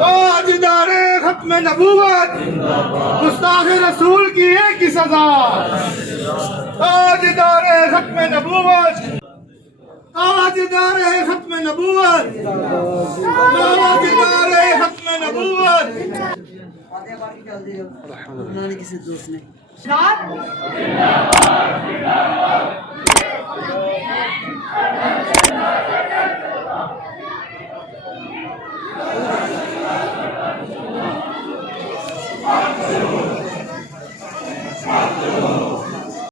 ताजदारे खत्म नबूवत गुस्ताखे रसूल की एक ही सजा। ताजदारे खत्म नबूवत, ताजदारे खत्म नबूवत, ताजदारे खत्म नबूवत। किसी दोस्त ने